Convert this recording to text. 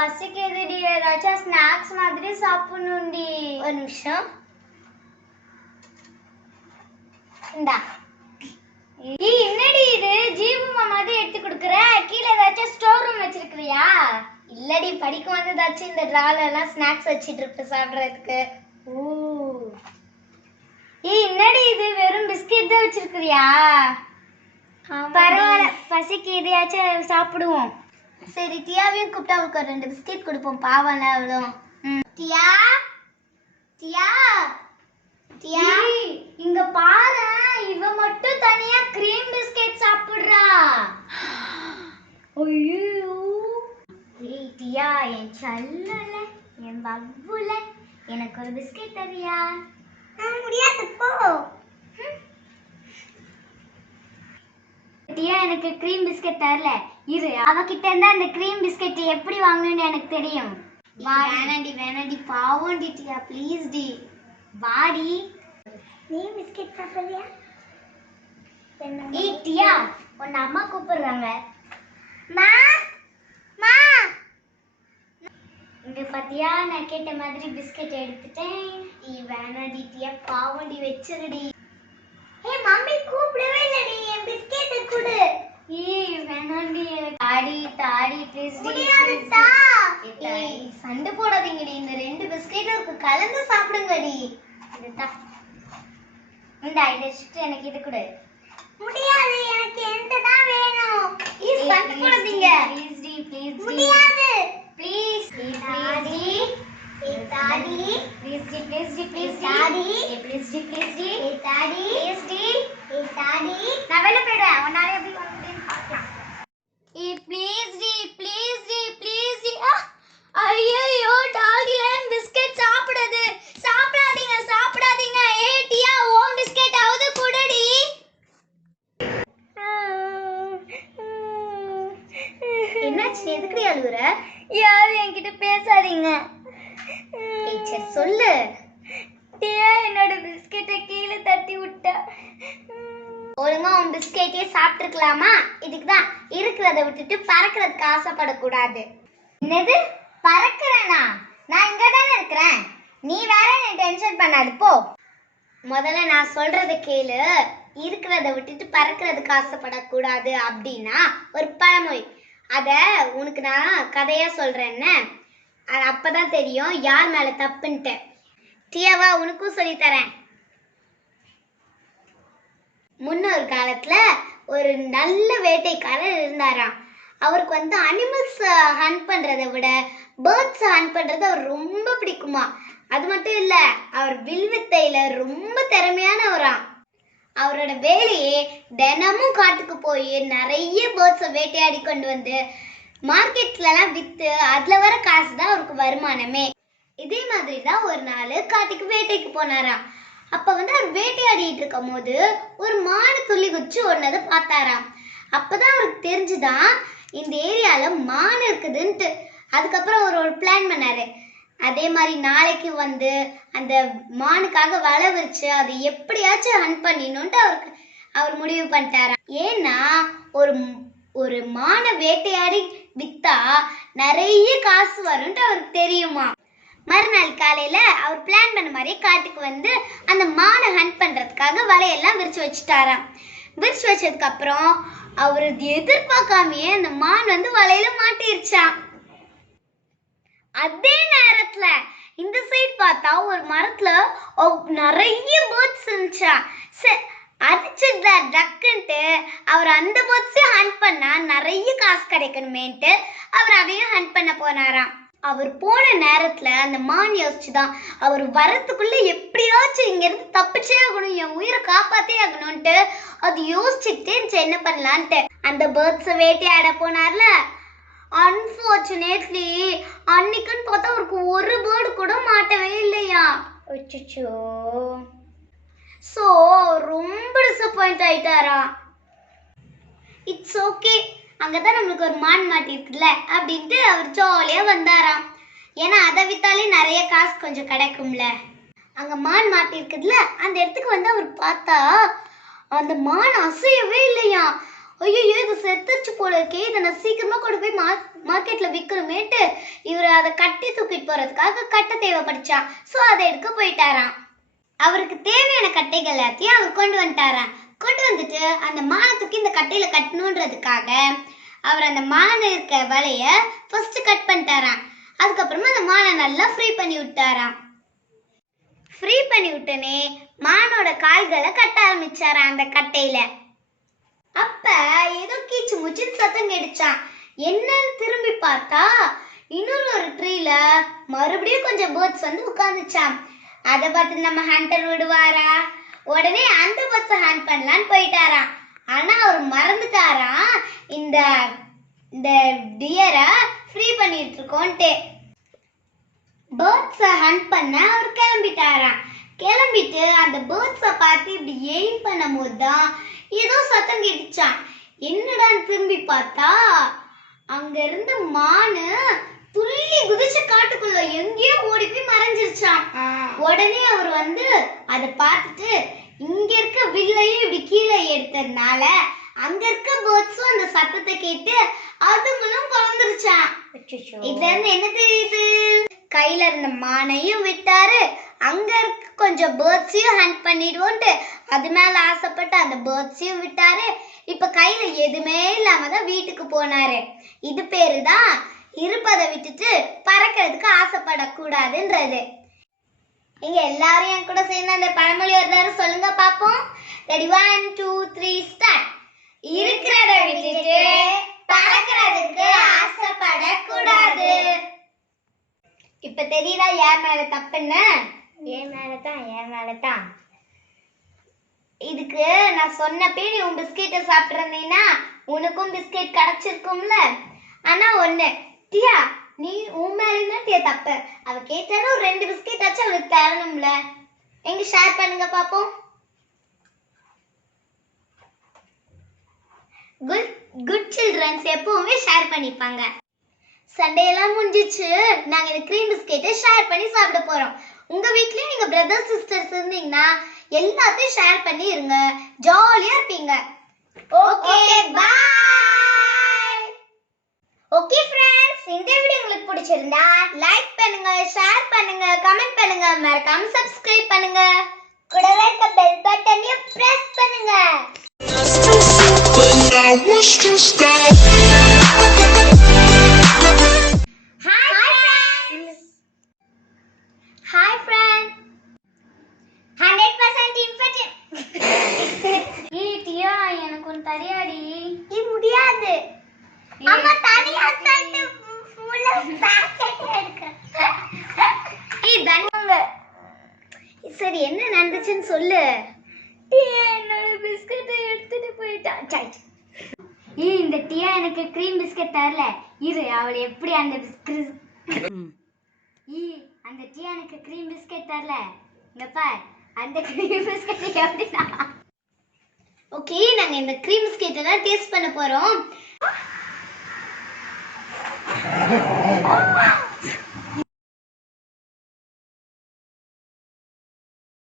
எனக்கு பசிக்குதுடி ஏதாச்சும் ஸ்நாக்ஸ் மாதிரி சாப்பிடணும்டி ஒரு நிமிஷம் இந்தா என்னடி இது ஜீவமா மாதிரி எடுத்து கொடுக்குற கீழே ஏதாச்சும் ஸ்டோர் ரூம் வச்சிருக்கிறியா இல்லடி படிக்க வந்ததாச்சும் இந்த ட்ரால எல்லாம் ஸ்நாக்ஸ் வச்சிட்டு இருப்ப சாப்பிடுறதுக்கு ஓ ஏய் என்னடி இது வெறும் பிஸ்கெட் தான் வச்சிருக்கிறியா பரவாயில்ல பசிக்கு எதையாச்சும் சாப்பிடுவோம் சரி டியாவையும் கூப்பிட்டா அவளுக்கு ஒரு ரெண்டு பிஸ்கெட் கொடுப்போம். பாவம்ல அவ்வளோ. டியா டியா தியா? இங்க பாரு இவ மட்டும் தனியா கிரீம் பிஸ்கெட் சாப்பிடுறா. ஐயோ ஏய் டியா என் சல்லல என் பப்புல எனக்கு ஒரு பிஸ்கெட் தரியா? முடியாது போ. தியா எனக்கு க்ரீம் பிஸ்கெட் தரல. இரு அவகிட்ட இருந்தா அந்த க்ரீம் பிஸ்கெட் எப்படி வாங்கணும்னு எனக்கு தெரியும். வேணாண்டி வேணாண்டி பாவம் டி டியா ப்ளீஸ் டி. வாடி. நீ பிஸ்கெட் சாப்பிடுறியா ஏய் டியா உன்னை அம்மா கூப்பிடுறாங்க. மா மா. இங்க பாத்தியா நான் கேட்ட மாதிரி பிஸ்கெட் எடுத்துட்டேன். ஈ வேணாடி டியா பாவண்டி வச்சிருடி. ஏய் மம்மி கூப்பிடவே இல்லடி என் பிஸ்கெட் கொடு. சண்டை போடாதீங்கடி இந்த ரெண்டு பிஸ்கெட்டும் கலந்து சாப்பிடுங்கடி இது தா இந்தா எனக்கு இது கொடு முடியாது எனக்கு எந்த தான் வேணும் ப்ளீஸ் சண்டை போடாதீங்க ப்ளீஸ் டி ப்ளீஸ் முடியாது ப்ளீஸ் ப்ளீஸ் டி ஏ தாடி ப்ளீஸ் டி ப்ளீஸ் டி ப்ளீஸ் டி ஏ ப்ளீஸ் டி ப்ளீஸ் டி தாடி ப்ளீஸ் டி ஏ தாடி நான் வெளில போயிடுவேன். உன்னால எப்படி வர முடியும்னு பார்க்கலாம் ஏ ப்ளீஸ் டி ப்ளீஸ் டி ப்ளீஸ் டி ஐயோ டாகிலாம் பிஸ்கட் சாப்பிடுது. சாப்பிடாதீங்க சாப்பிடாதீங்க. ஏ டியா ஓம் பிஸ்கட் ஆவது குடுடி. என்னாச்சு? எதுக்குடி அழுகுற யாரும் என்கிட்ட பேசாதீங்க. சொல்லு. டியா என்னோட பிஸ்கெட்டை கீழே தட்டி விட்டா. ஒழுங்கா உன் பிஸ்கெட்டே சாப்பிட்டுருக்கலாமா? இதுக்கு தான் இருக்கிறத விட்டுட்டு பறக்கிறதுக்கு ஆசைப்படக்கூடாது. என்னது? பறக்கிறேனா? நான் இங்கே தானே இருக்கிறேன். நீ வேற என்ன டென்ஷன் பண்ணாது போ. முதல்ல நான் சொல்றத கேளு. இருக்கிறத விட்டுட்டு பறக்கிறதுக்கு ஆசைப்படக்கூடாது அப்படின்னா ஒரு பழமொழி. அத உனக்கு நான் கதையா சொல்றேன்னு. அது அப்பதான் தெரியும் யார் மேல தப்புன்ட்டு. டியாவா உனக்கும் சொல்லித்தரேன். முன்னொரு காலத்துல ஒரு நல்ல வேட்டைக்காரர் இருந்தாராம். அவருக்கு வந்து அனிமல்ஸ் ஹண்ட் பண்றதை விட பேர்ட்ஸ் ஹண்ட் பண்றது அவர் ரொம்ப பிடிக்குமா. அது மட்டும் இல்ல அவர் வில்வித்தையில ரொம்ப திறமையானவராம். அவரோட வேலையே தினமும் காட்டுக்கு போய் நிறைய பேர்ட்ஸை வேட்டையாடி கொண்டு வந்து மார்க்கெட்லலாம் விற்று அதில் வர காசு தான் அவருக்கு வருமானமே. இதே மாதிரி தான் ஒரு நாள் காட்டுக்கு வேட்டைக்கு போனாராம். அப்போ வந்து அவர் வேட்டையாடிட்டு இருக்கும் போது ஒரு மாடு துள்ளி குச்சி ஒன்னதை பார்த்தாராம். அப்பதான் அவருக்கு தெரிஞ்சுதான் இந்த ஏரியாவில் மான் இருக்குதுன்ட்டு. அதுக்கப்புறம் அவர் ஒரு பிளான் பண்ணாரு. அதே மாதிரி நாளைக்கு வந்து அந்த மானுக்காக வலை வச்சு அதை எப்படியாச்சும் ஹன் பண்ணிடணுன்ட்டு அவருக்கு அவர் முடிவு பண்ணிட்டாராம். ஏன்னா ஒரு ஒரு மானை வேட்டையாடி வித்தா நிறைய காசு வரும்ன்ட்டு அவருக்கு தெரியுமா மறுநாள் காலையில அவர் பிளான் பண்ண மாதிரி காட்டுக்கு வந்து அந்த மானை ஹண்ட் பண்றதுக்காக வலையெல்லாம் விரிச்சு வச்சுட்டாராம். விரிச்சு வச்சதுக்கு அப்புறம் அவர் எதிர்பார்க்காமயே அந்த மான் வந்து வலையில மாட்டிருச்சான் அதே நேரத்துல இந்த சைடு பார்த்தா ஒரு மரத்துல நிறைய பேர்ட்ஸ் இருந்துச்சா சரி அடிச்சதுல டக்குன்ட்டு அவர் அந்த பேர்ட்ஸையும் ஹண்ட் பண்ணா நிறைய காசு கிடைக்கணுமேன்ட்டு அவர் அதையும் ஹண்ட் பண்ண போனாராம். அவர் போன நேரத்துல அந்த மான் யோசிச்சுதான் அவர் வரத்துக்குள்ள எப்படியாச்சும் இங்க இருந்து தப்பிச்சே ஆகணும் என் உயிரை காப்பாத்தே ஆகணும்ட்டு அது யோசிச்சுக்கிட்டே இருந்துச்சு என்ன பண்ணலான்ட்டு. அந்த பேர்ட்ஸை வேட்டையாட போனார்ல. அன்ஃபார்ச்சுனேட்லி அன்னைக்குன்னு பார்த்தா அவருக்கு ஒரு பேர்டு கூட மாட்டவே இல்லையா? அச்சோ ஸோ ரொம்ப டிசப்பாயிண்ட் ஆயிட்டாரா? இட்ஸ் ஓகே அங்கே தான் நம்மளுக்கு ஒரு மான் மாட்டிருக்குல்ல அப்படின்ட்டு அவர் ஜாலியாக வந்தாராம். ஏன்னா அதை வித்தாலே நிறைய காசு கொஞ்சம் கிடைக்கும்ல. அங்க மான் மாட்டிருக்குதுல அந்த இடத்துக்கு வந்து அவர் பார்த்தா அந்த மான் அசையவே இல்லையா? ஐயோ இது செத்துச்சு போல இருக்கே. இதை நான் சீக்கிரமா கொண்டு போய் மார்க்கெட்ல விற்கணுமேட்டு இவர் அதை கட்டி தூக்கிட்டு போறதுக்காக கட்டை தேவைப்படுச்சான் ஸோ அதை எடுக்க போயிட்டாராம். அவருக்கு தேவையான கட்டைகள் எல்லாத்தையும் அவர் கொண்டு வந்துட்டாராம். கொண்டு வந்துட்டு அந்த மானை தூக்கி இந்த கட்டையில கட்டணுன்றதுக்காக அவர் அந்த மானை இருக்க வலைய ஃபர்ஸ்ட் கட் பண்ணிட்டாராம். அதுக்கப்புறமா அந்த மானை நல்லா ஃப்ரீ பண்ணி விட்டாராம். ஃப்ரீ பண்ணி விட்டனே மானோட கால்களை கட்ட ஆரம்பிச்சாராம் அந்த கட்டையில. அப்ப ஏதோ கீச்சு முச்சின்னு சத்தம் கேட்டுச்சான் என்னன்னு திரும்பி பார்த்தா இன்னொரு ஒரு ட்ரீல மறுபடியும் கொஞ்சம் பேர்ட்ஸ் வந்து உட்காந்துச்சான் அதை பார்த்து நம்ம ஹண்டர் விடுவாரா? உடனே அந்த பஸ்ஸை ஹேண்ட் பண்ணலான்னு போயிட்டாராம். ஆனா அவர் மறந்துட்டாராம். இந்த இந்த டியரை ஃப்ரீ பண்ணிட்டு இருக்கோன்ட்டு. பேர்ட்ஸை ஹண்ட் பண்ண அவர் கிளம்பிட்டாராம். கிளம்பிட்டு அந்த பேர்ட்ஸை பார்த்து இப்படி எய்ம் பண்ணும்போது தான் ஏதோ சத்தம் கேட்டுச்சான் என்னடான்னு திரும்பி பார்த்தா அங்க இருந்த மானு துள்ளி குதிச்சு காட்டுக்குள்ள எங்கேயோ ஓடி போய் மறைஞ்சிருச்சு. உடனே அவர் வந்து அதை பார்த்துட்டு இங்க இருக்க வில்லையும் இப்படி கீழே எடுத்ததுனால அங்க இருக்க பேர்ட்ஸும் அந்த சத்தத்தை கேட்டு அதுங்களும் குழந்துருச்சான் இதுல இருந்து என்ன தெரியுது? கையில இருந்த மானையும் விட்டாரு. அங்க இருக்க கொஞ்சம் பேர்ட்ஸையும் ஹண்ட் பண்ணிடுவோன்ட்டு அது மேல ஆசைப்பட்டு அந்த பேர்ட்ஸையும் விட்டாரு. இப்ப கையில எதுவுமே இல்லாம தான் வீட்டுக்கு போனாரு. இது பேரு தான் இருப்பதை விட்டுட்டு பறக்கிறதுக்கு ஆசைப்படக்கூடாதுன்றது. நீங்க எல்லாரும் என் கூட சேர்ந்து அந்த பழமொழி ஒரு தடவை சொல்லுங்க பாப்போம். Ready one two three start இருக்கிறத விட்டுட்டு பறக்கிறதுக்கு ஆசைப்படக்கூடாது. இப்ப தெரியுதா ஏன் மேல தப்புன்னு? ஏன் மேல தான் ஏன் மேல தான்? இதுக்கு நான் சொன்னப்பே நீ உன் பிஸ்கெட்டை சாப்பிட்ருந்தீங்கன்னா உனக்கும் பிஸ்கெட் கிடைச்சிருக்கும்ல. ஆனா ஒண்ணு டியா நீ உன் மேலேயும் தப்பு. அவ கேட்டாலும் ஒரு ரெண்டு பிஸ்கெட் ஆச்சும் அவளுக்கு தரணும்ல. எங்க ஷேர் பண்ணுங்க பாப்போம். குட் குட் சில்ட்ரன்ஸ் எப்பவுமே ஷேர் பண்ணிப்பாங்க. சண்டே எல்லாம் முடிஞ்சிச்சு. நாங்க இந்த க்ரீம் பிஸ்கெட்டை ஷேர் பண்ணி சாப்பிட போறோம். உங்க வீட்லயும் நீங்க பிரதர் சிஸ்டர்ஸ் இருந்தீங்கன்னா எல்லாத்தையும் ஷேர் பண்ணி இருங்க. ஜாலியா இருப்பீங்க. ஓகே பாய் ஓகே இந்த வீடியோ உங்களுக்கு பிடிச்சிருந்தா லைக் பண்ணுங்க ஷேர் பண்ணுங்க கமெண்ட் பண்ணுங்க. மறக்காம சப்ஸ்கிரைப் பண்ணுங்க. கூடவே இருக்க பெல் பட்டனையும் பிரஸ் பண்ணுங்க. சரி என்ன நடந்துச்சுன்னு சொல்லு. என்னோட பிஸ்கட்டை எடுத்துட்டு போயிட்டான் ஏய் இந்த டியா எனக்கு க்ரீம் பிஸ்கட் தரல. இரு அவளை எப்படி அந்த பிஸ்கட் ஈ அந்த டியா எனக்கு க்ரீம் பிஸ்கட் தரல. இங்க பார் அந்த க்ரீம் பிஸ்கட் எப்படினா ஓகே நாங்க இந்த க்ரீம் பிஸ்கெட் எல்லாம் டேஸ்ட் பண்ண போறோம்.